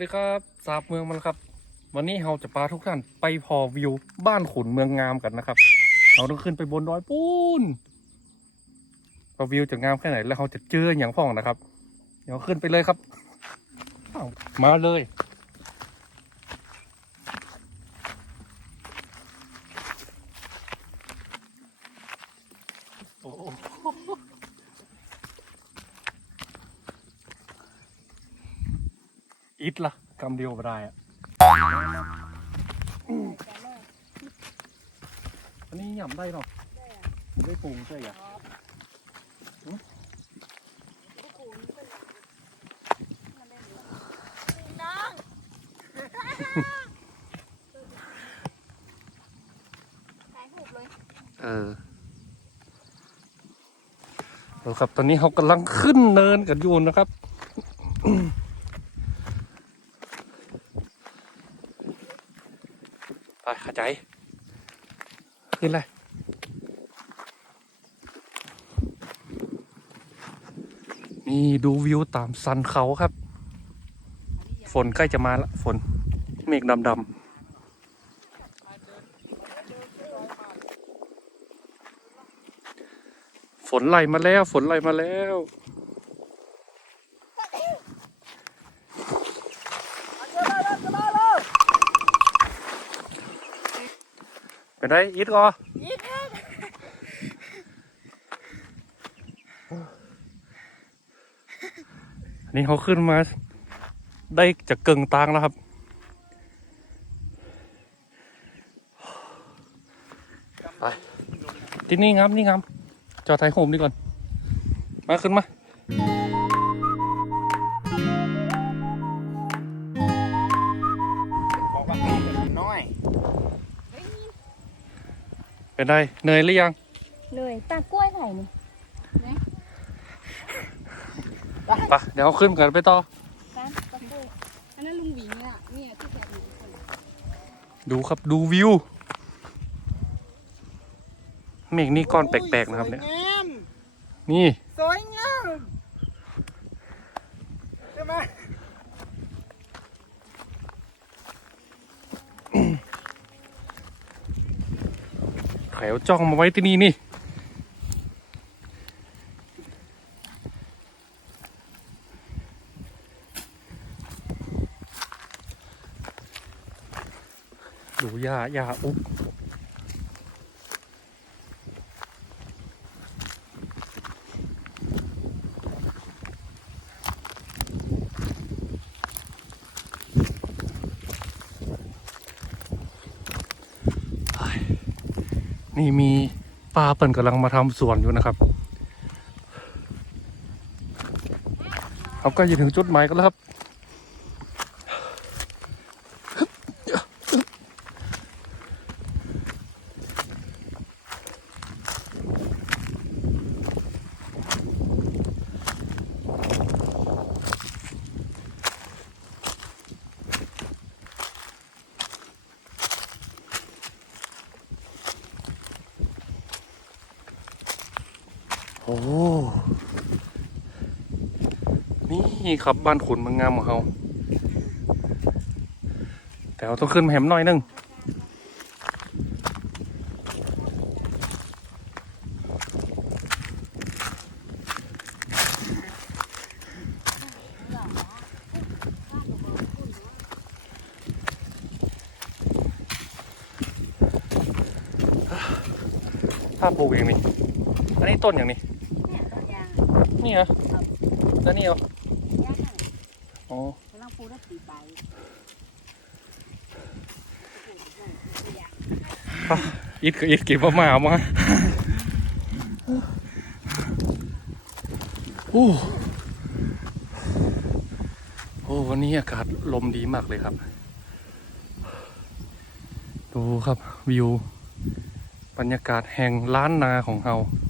ดีครับสาบเมืองมันครับ วันนี้เราจะพาทุกท่านไปพอวิวบ้านขุนเมืองงามกันนะครับ เราต้องขึ้นไปบนดอยปูนพอวิวจะงามแค่ไหนแล้วเราจะเจออย่างพ่องนะครับ เดี๋ยวขึ้นไปเลยครับมาเลย อิดละกำเดียวไม่ได้อะอันนี้หย่ำได้เนาะมันได้ปรุงใช่ไหมน้องสายหูบเลยเออเอาครับ ตอนนี้เขากำลังขึ้นเนินกันอยู่นะครับ ไป เข้าใจ ขึ้นเลยนี่ดูวิวตามสันเขาครับ ฝนใกล้จะมาละฝนเมฆดำๆฝนไหลมาแล้ว ฝนไหลมาแล้ว เป็นไรอีทก็ยี่ห้ออันนี้เขาขึ้นมา ได้จะเกิงตางแล้วครับ ไปที่นี่ครับนี่ครับจอดไทยโฮมดีก่อน มาขึ้นมา เป็นไรเหนื่อยหรือยังเหนื่อยตัดกล้วยไผ่นี่ไปเดี๋ยวเขาขึ้นกันไปต่อตัดตัดกล้วยอันนั้นลุงหวิงอะเนี่ยที่แกอยู่คนดูครับดูวิวเมฆนี่ก้อนแปลกๆนะครับเนี่ยสวยงามนี่ สวยงามใช่ไหม ขวจ้องมาไว้ที่นี่นี่ ดูหญ้าหญ้าอุ๊บ นี่มีป้าเปิ่นกำลังมาทำสวนอยู่นะครับเราก็จะถึงจุดหมายกันแล้วครับ อ้นี่ครับบ้านขุนเมืองงามของเขาแต่เราต้องขึ้นมาแหมหน่อยนึงถ้าปลูกเองนี่อันนี้ต้นอย่างนี้ นี่เหรอแล้วนี่เหรอยางอ๋อกำลังปูได้สีใบอิดกับอิดเก็บมาหมาเอามาโอ้โอ้วันนี้อากาศลมดีมากเลยครับ ดูครับวิว บรรยากาศแห่งล้านนาของเราต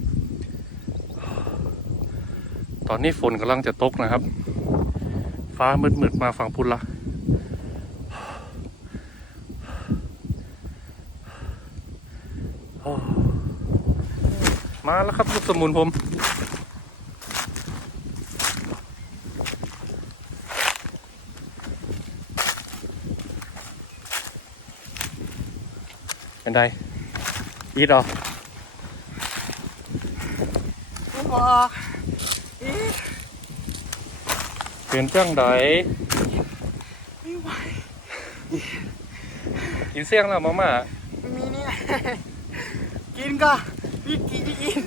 อนนี้ฝนกำลังจะตกนะครับ ฟ้ามืดๆมาฝั่งพุนละมาแล้วครับลูกสมุนผมเป็นไรอีดออก เป็นจังไดไม่ไหวกินเสี่ยงแล้วมาม่ามีเนี่ยกินก็วิธีที่กิน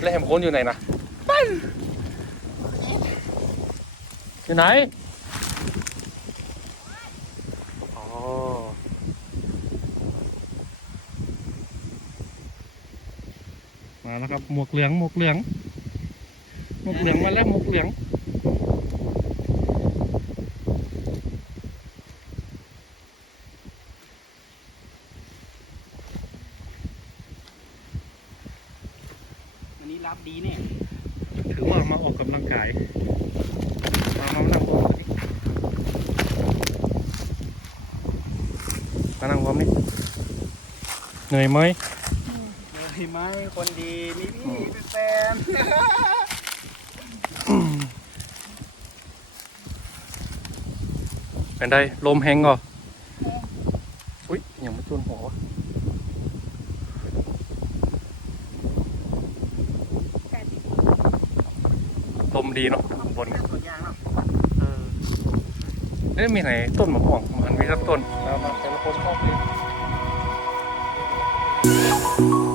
แล้วแฮมโคนอยู่ไหนนะอยู่ไหนอ๋อมาแล้วครับหมวกเหลืองหมวกเหลือง หมวกเหลืองมาแล้วหมวกเหลืองวันนี้รับดีเนี่ยถือว่ามาออกกำลังกายมามานั่งพร้อมกันนี่มานั่งพร้อมนี่เหนื่อยไหมเฮ้ยไหมคนดีมีพี่เป็นแฟน เป็นได้ลมแห้งก่ออุ้ยยังไม่จนหัวลมดีเนาะบนนี่ยตัวอย่างเนาะเออเอ๊ะมีไหนต้นมะม่วงมันมีสักต้นแล้วมาแต่ละคนชอบเลย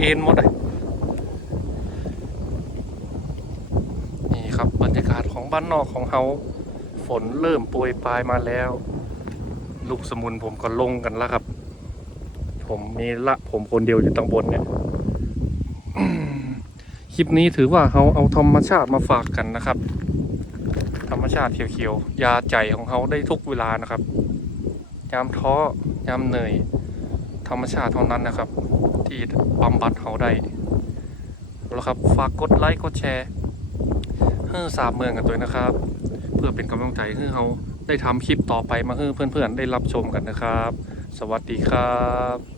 เอ็นหมดเลยนี่ครับบรรยากาศของบ้านนอกของเฮาฝนเริ่มโปรยปลายมาแล้ว ลูกสมุนผมก็ลงกันแล้วครับ ผมมีละผมคนเดียวอยู่ตังบนเนี่ยคลิปนี้ถือว่าเราเอาธรรมชาติมาฝากกันนะครับ ธรรมชาติเขียวๆยาใจของเขาได้ทุกเวลานะครับ ยามท้อยามเหนื่อย ธรรมชาติเท่านั้นนะครับ ที่บำบัดเขาได้แล้วครับฝากกดไลค์กดแชร์เฮ้อสามเมืองกันด้วยนะครับ เพื่อเป็นกำลังใจให้เขาได้ทำคลิปต่อไปมาให้เพื่อนๆ ได้รับชมกันนะครับ สวัสดีครับ